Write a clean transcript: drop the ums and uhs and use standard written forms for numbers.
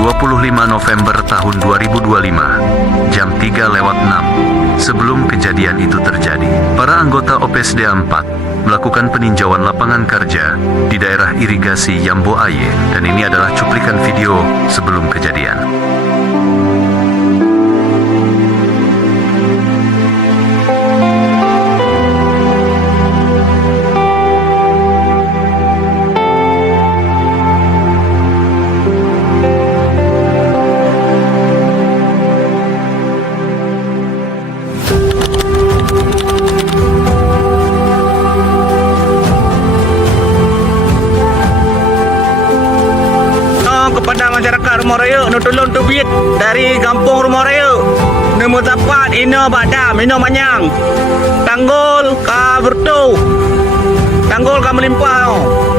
25 November tahun 2025, jam 3:06. Sebelum kejadian itu terjadi, para anggota OPSDA 4 melakukan peninjauan lapangan kerja di daerah irigasi Yambo Aye, dan ini adalah cuplikan video sebelum kejadian. Kepada masyarakat Rumah Raya, tolong tubit dari kampung Rumah Raya, nombor tepat Ino Badam, Ino Manyang, Tanggul ka Bertu, Tanggul ka Melimpah.